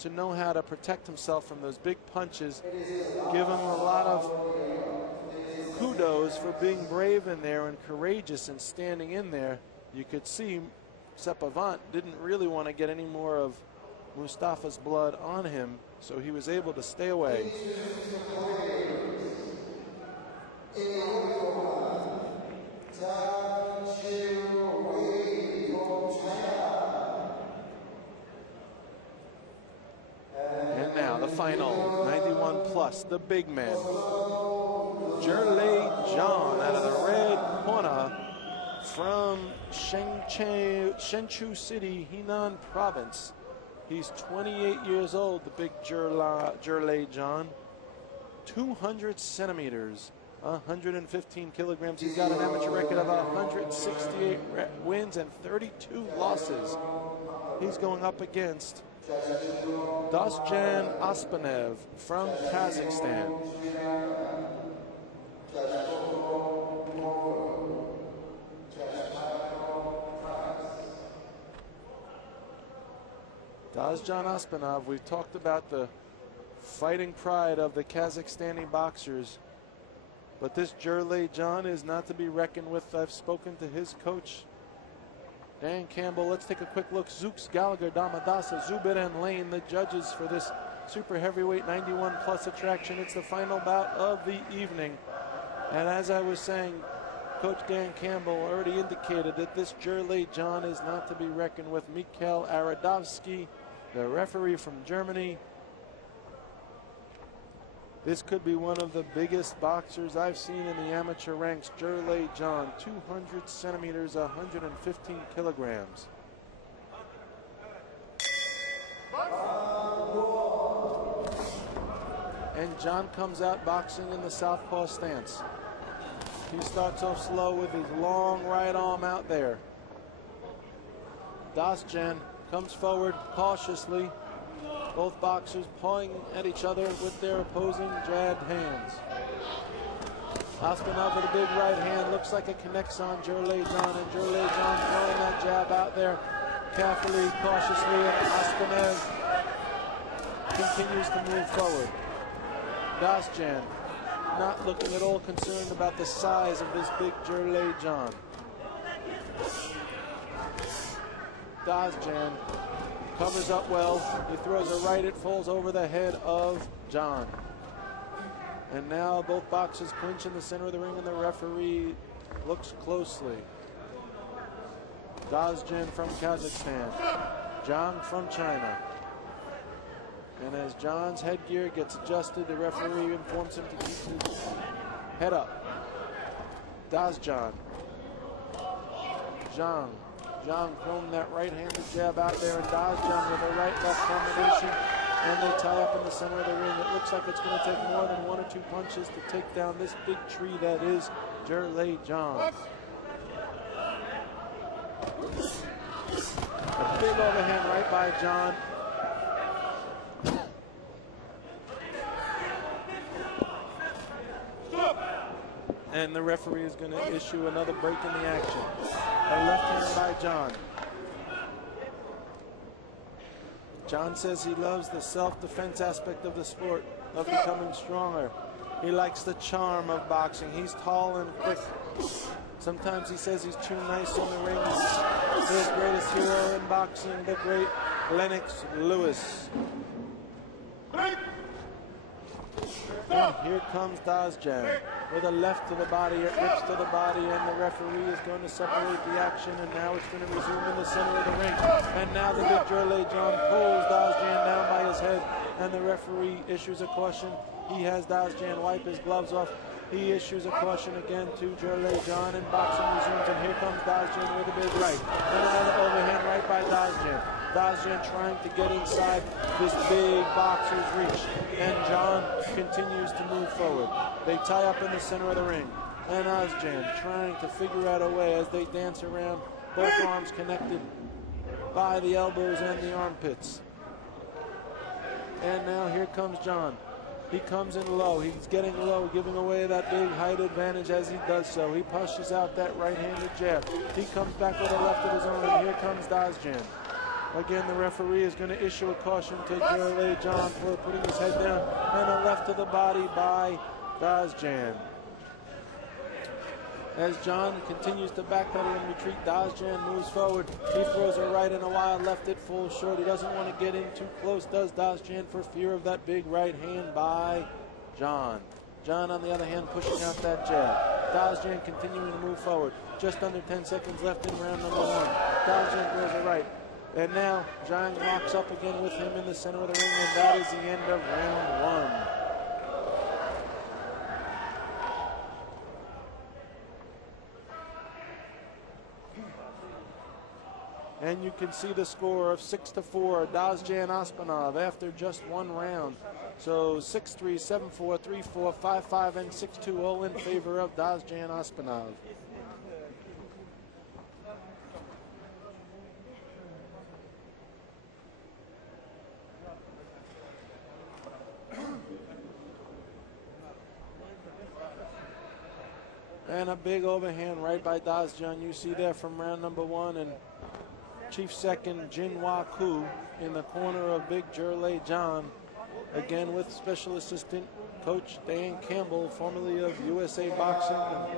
to know how to protect himself from those big punches. Give him a lot of kudos for being brave in there and courageous and standing in there. You could see Sepavant didn't really want to get any more of Mustafa's blood on him, so he was able to stay away. And now the final, 91 plus, the big man. Жилей John out of the red corner from Shenchu City, Henan province. He's 28 years old, the big Жилей John. 200 centimeters, 115 kilograms. He's got an amateur record of 168 wins and 32 losses. He's going up against Dosžan Оспанов from Kazakhstan. Dosžan Оспанов, we've talked about the fighting pride of the Kazakhstani boxers, but this Жилей John is not to be reckoned with. I've spoken to his coach, Dan Campbell. Let's take a quick look. Zooks, Gallagher, Damadasa, Zubir, and Lane, the judges for this super heavyweight 91 plus attraction. It's the final bout of the evening. And as I was saying, Coach Dan Campbell already indicated that this Жилей John is not to be reckoned with. Mikhail Aradovsky, the referee from Germany. This could be one of the biggest boxers I've seen in the amateur ranks. Жилей John, 200 centimeters, 115 kilograms. And John comes out boxing in the southpaw stance. He starts off slow with his long right arm out there. Dosžan comes forward cautiously. Both boxers pawing at each other with their opposing jabbed hands. Оспанов with a big right hand. Looks like it connects on Жилей John, and Жилей John throwing that jab out there carefully, cautiously, and Оспанов continues to move forward. Dosžan not looking at all concerned about the size of this big Жилей John. Dosžan covers up well. He throws a right, it falls over the head of John. And now both boxers clinch in the center of the ring, and the referee looks closely. Dosžan from Kazakhstan, John from China. And as John's headgear gets adjusted, the referee informs him to keep his head up. Dosžan. John throwing that right-handed jab out there, and Dosžan with a right-left combination, and they tie up in the center of the ring. It looks like it's going to take more than one or two punches to take down this big tree that is Жилей John. A big overhand right by John. And the referee is going to issue another break in the action. A left hand by John. John says he loves the self-defense aspect of the sport, of becoming stronger. He likes the charm of boxing. He's tall and quick. Sometimes he says he's too nice on the ring. His greatest hero in boxing, the great Lennox Lewis. And here comes Dosžan with a left to the body. It rips to the body, and the referee is going to separate the action, and now it's going to resume in the center of the ring. And now the big Жилей John pulls Dosžan down by his head, and the referee issues a caution. He has Dosžan wipe his gloves off. He issues a caution again to Жилей John, and boxing resumes, and here comes Dosžan with a big right. And another overhand right by Dosžan. Dosžan trying to get inside this big boxer's reach, and John continues to move forward. They tie up in the center of the ring, and Dosžan trying to figure out a way as they dance around, both arms connected by the elbows and the armpits. And now here comes John. He comes in low. He's getting low, giving away that big height advantage as he does so. He pushes out that right-handed jab. He comes back with a left of his own, and here comes Dosžan. Again, the referee is going to issue a caution to Jharlay John for putting his head down, and a left to the body by Dosjan. As John continues to backpedal and retreat, Dosjan moves forward. He throws a right and a wild left. It falls short. He doesn't want to get in too close, does Dosjan, for fear of that big right hand by John. John, on the other hand, pushing out that jab. Dosjan continuing to move forward. Just under 10 seconds left in round number 1. Dosjan throws a right. And now Zhang locks up again with him in the center of the ring, and that is the end of round 1. And you can see the score of 6-4, Dosjan Оспанов after just 1 round. So 6-3, 7-4, 3-4, 5-5, and 6-2, all in favor of Dosjan Оспанов. And a big overhand right by Dosjan. You see there from round number 1, and Chief Second Jinhwa Koo in the corner of big Jharlay John, again with Special Assistant Coach Dan Campbell, formerly of USA Boxing, and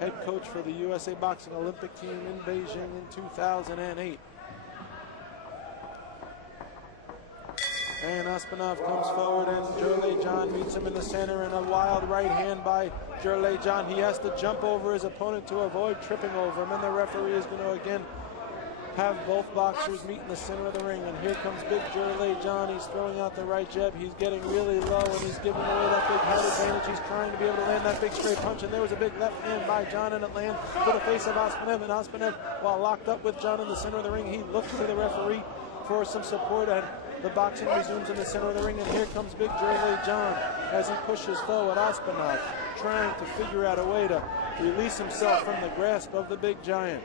head coach for the USA Boxing Olympic team in Beijing in 2008. And Оспанов comes forward, and Jharlay John meets him in the center, and a wild right hand by Jharlay John. He has to jump over his opponent to avoid tripping over him, and the referee is going to again have both boxers meet in the center of the ring. And here comes big Jharlay John. He's throwing out the right jab. He's getting really low, and he's giving away that big head advantage. He's trying to be able to land that big straight punch, and there was a big left hand by John, and it lands to the face of Оспанов. And Оспанов, while locked up with John in the center of the ring, he looks to the referee for some support, and the boxing resumes in the center of the ring. And here comes big Jharlay John as he pushes forward. Оспанов trying to figure out a way to release himself from the grasp of the big giant.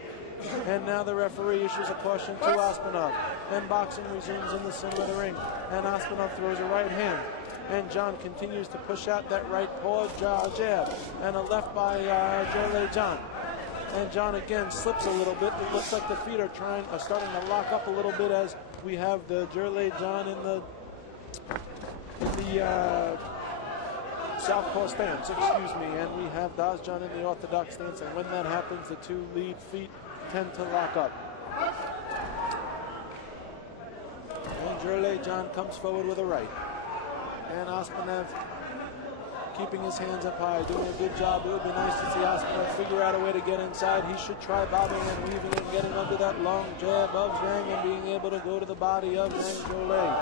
And now the referee issues a caution to Оспанов. Then boxing resumes in the center of the ring, and Оспанов throws a right hand. And John continues to push out that right paw jab, and a left by Jharlay John. And John again slips a little bit. It looks like the feet are starting to lock up a little bit, as we have the Jharlay John in the southpaw stance, excuse me, and we have Dosjan in the orthodox stance. And when that happens, the two lead feet tend to lock up. And Jharlay John comes forward with a right. And Оспанов keeping his hands up high, doing a good job. It would be nice to see Оспанov figure out a way to get inside. He should try bobbing and weaving and getting under that long jab of Zhang and being able to go to the body of Zhang Жилей.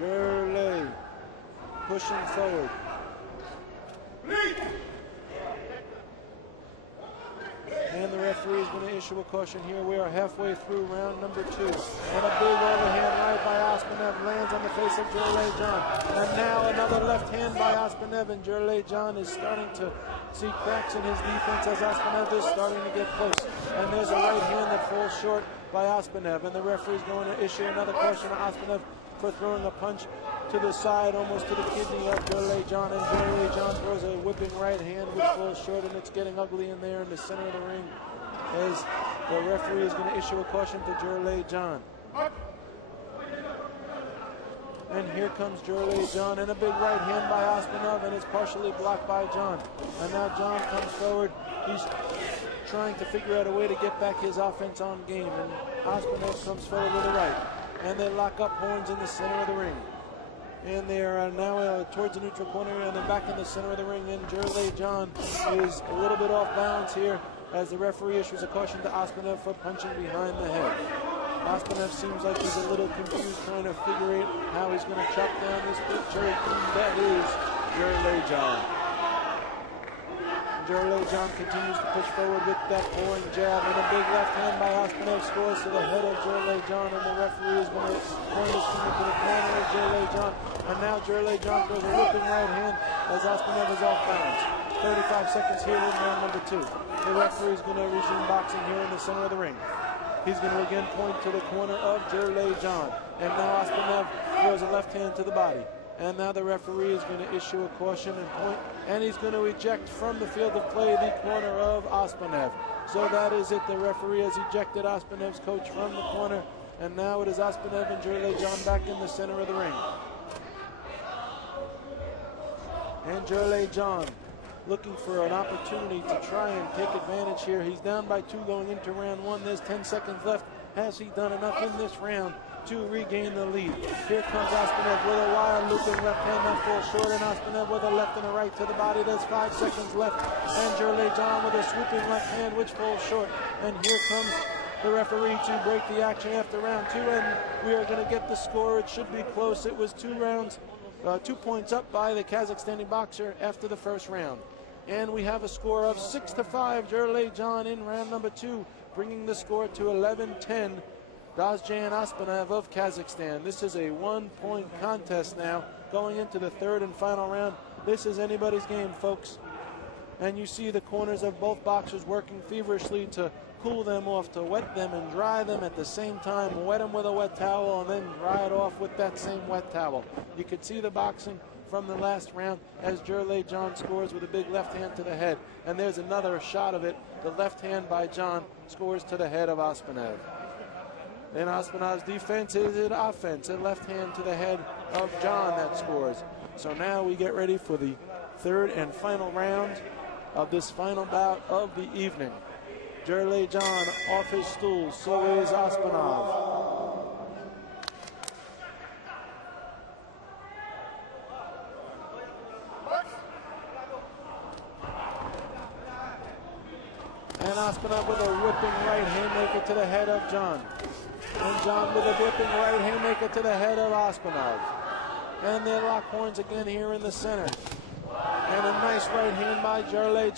Жилей pushing forward. And the referee is going to issue a caution here. We are halfway through round number 2. And a big overhand right by Оспанов lands on the face of Jharlay John. And now another left hand by Оспанов, and Jharlay John is starting to see cracks in his defense as Оспанov is starting to get close. And there's a right hand that falls short by Оспанов. And the referee is going to issue another caution to Оспанov for throwing a punch to the side, almost to the kidney of Jharlay John, and Jharlay John throws a whipping right hand which falls short, and it's getting ugly in there in the center of the ring as the referee is going to issue a caution to Jharlay John. And here comes Jharlay John, and a big right hand by Оспанов, and it's partially blocked by John. And now John comes forward. He's trying to figure out a way to get back his offense on game, and Оспанov comes forward with a right. And they lock up horns in the center of the ring. And they are now towards the neutral corner, and they're back in the center of the ring. And Jharlay John is a little bit off balance here as the referee issues a caution to Оспанov for punching behind the head. Оспанov seems like he's a little confused, trying to figure out how he's going to chop down this big Cherokee that is Jharlay John. Jharlay John continues to push forward with that pouring jab, and a big left hand by Оспанov scores to the head of Jharlay John, and the referee is going to point his finger to the corner of Jharlay John. And now Jharlay John throws a whipping right hand as Оспанov is off balance. 35 seconds here in round number 2. The referee is going to resume boxing here in the center of the ring. He's going to again point to the corner of Jharlay John. And now Оспанov throws a left hand to the body. And now the referee is going to issue a caution and point, and he's going to eject from the field of play the corner of Оспанов. So that is it. The referee has ejected Ospanov's coach from the corner, and now it is Оспанов and Жартылай back in the center of the ring. And Jurley looking for an opportunity to try and take advantage here. He's down by 2 going into round 1. There's 10 seconds left. Has he done enough in this round to regain the lead? Here comes Оспанов with a wild looping left hand that falls short, and Оспанov with a left and a right to the body. There's 5 seconds left, and Jurley with a swooping left hand which falls short. And here comes the referee to break the action after round 2, and we are going to get the score. It should be close. It was 2 rounds. 2 points up by the Kazakhstani boxer after the first round. And we have a score of 6-5, Jurley in round number 2, bringing the score to 11-10, Dosžan Оспанov of Kazakhstan. This is a 1-point contest now, going into the 3rd and final round. This is anybody's game, folks. And you see the corners of both boxers working feverishly to cool them off, to wet them and dry them at the same time. Wet them with a wet towel and then dry it off with that same wet towel. You could see the boxing from the last round as Jurley scores with a big left hand to the head. And there's another shot of it. The left hand by John scores to the head of Оспанов. Then Ospanov's defense is an offense. A left hand to the head of John that scores. So now we get ready for the 3rd and final round of this final bout of the evening. Jurley off his stool, so is Оспанов. And Оспанov with a whipping right haymaker to the head of John. And John with a whipping right haymaker to the head of Оспанov. And they lock horns again here in the center. And a nice right hand by Jurley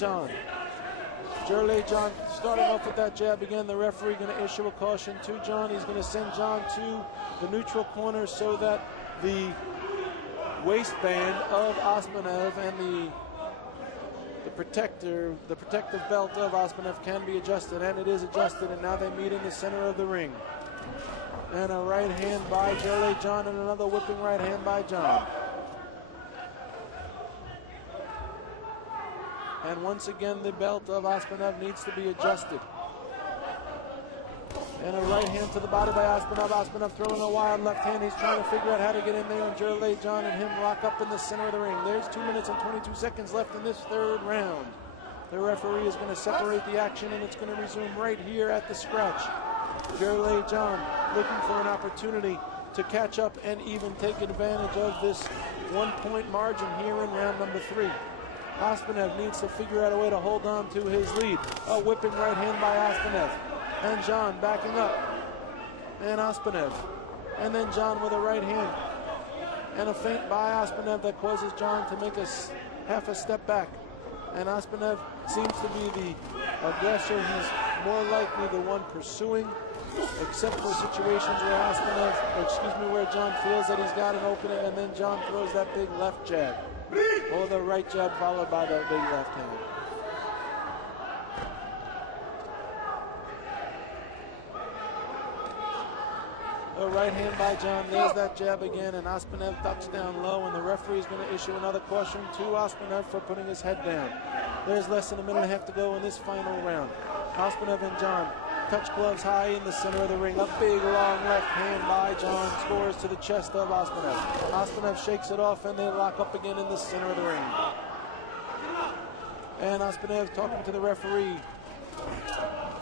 Jurley starting off with that jab again. The referee going to issue a caution to John. He's going to send John to the neutral corner so that the waistband of Оспанov and the protective belt of Оспанов can be adjusted, and it is adjusted, and now they meet in the center of the ring. And a right hand by Jurley and another whipping right hand by John. And once again, the belt of Оспанов needs to be adjusted. And a right hand to the body by Оспанov. Оспанov throwing a wild left hand. He's trying to figure out how to get in there, and Jurley and him lock up in the center of the ring. There's 2 minutes and 22 seconds left in this 3rd round. The referee is going to separate the action, and it's going to resume right here at the scratch. Jurley looking for an opportunity to catch up and even take advantage of this 1-point margin here in round number 3. Оспанov needs to figure out a way to hold on to his lead. A whipping right hand by Оспанov. And John backing up. And Оспанov. And then John with a right hand. And a feint by Оспанov that causes John to make half a step back. And Оспанov seems to be the aggressor. He's more likely the one pursuing, except for situations where where John feels that he's got an opening, and then John throws that big left jab. Or the right jab followed by that big left hand. The right hand by John, there's that jab again, and Оспанов ducks down low, and the referee is going to issue another caution to Оспанov for putting his head down. There's less than a minute and a half to go in this final round. Оспанov and John touch gloves high in the center of the ring. A big long left hand by John scores to the chest of Оспанov. Оспанov shakes it off, and they lock up again in the center of the ring. And Оспанov talking to the referee.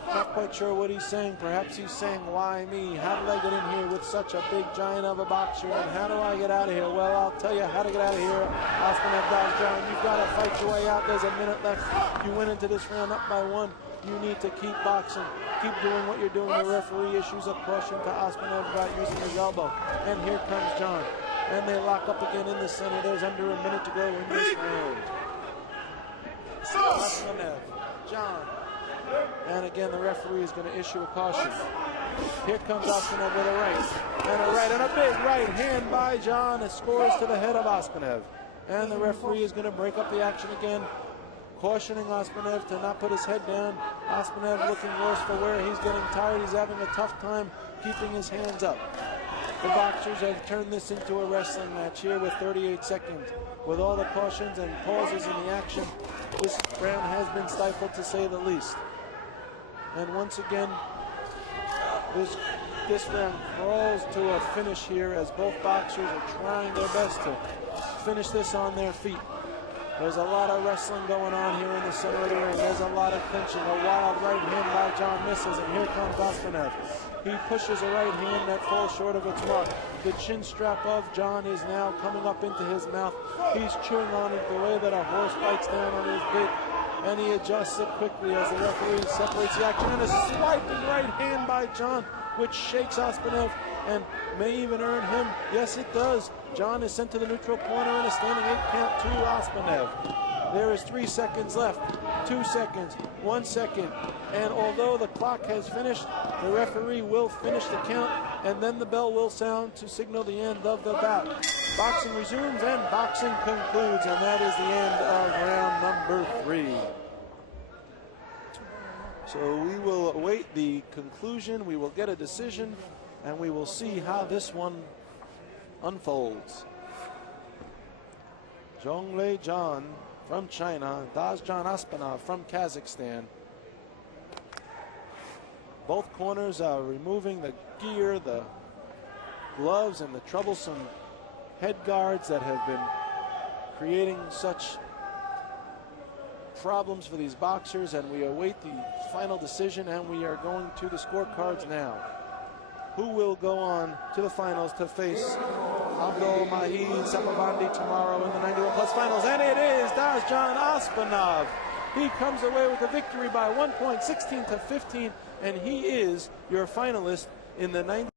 Not quite sure what he's saying. Perhaps he's saying, why me? How did I get in here with such a big giant of a boxer? And how do I get out of here? Well, I'll tell you how to get out of here. Оспанov, Dosžan, you've got to fight your way out. There's a minute left. You went into this round up by 1. You need to keep boxing. Keep doing what you're doing. The referee issues a caution to Оспанov about using his elbow. And here comes John. And they lock up again in the center. There's under a minute to go in this round. Оспанov, John. And again, the referee is going to issue a caution. Here comes Оспанov with a right. And a big right hand by John. It scores to the head of Оспанov. And the referee is going to break up the action again, cautioning Оспанov to not put his head down. Оспанov looking worse for wear. He's getting tired. He's having a tough time keeping his hands up. The boxers have turned this into a wrestling match here with 38 seconds. With all the cautions and pauses in the action, this round has been stifled to say the least. And once again, this round crawls to a finish here as both boxers are trying their best to finish this on their feet. There's a lot of wrestling going on here in the center of the ring. There's a lot of clinching. A wild right hand by John misses, and here comes Оспанов. He pushes a right hand that falls short of its mark. The chin strap of John is now coming up into his mouth. He's chewing on it the way that a horse bites down on his bit, and he adjusts it quickly as the referee separates the action. And a swiping right hand by John, which shakes Оспанов and may even earn him. Yes, it does. John is sent to the neutral corner and a standing 8 count to Оспанов. There is 3 seconds left, 2 seconds, 1 second, and although the clock has finished, the referee will finish the count, and then the bell will sound to signal the end of the bout. Boxing resumes and boxing concludes, and that is the end of round number 3. So we will await the conclusion, we will get a decision, and we will see how this one unfolds. Zhonglei Zhan from China, Dosžan Оспанov from Kazakhstan. Both corners are removing the gear, the gloves, and the troublesome head guards that have been creating such problems for these boxers, and we await the final decision, and we are going to the scorecards now. Who will go on to the finals to face Abdul Mahid Sapavandi tomorrow in the 91 plus finals? And it is Dosžan Оспанov. He comes away with a victory by 1 point, 16 to 15, and he is your finalist in the 90.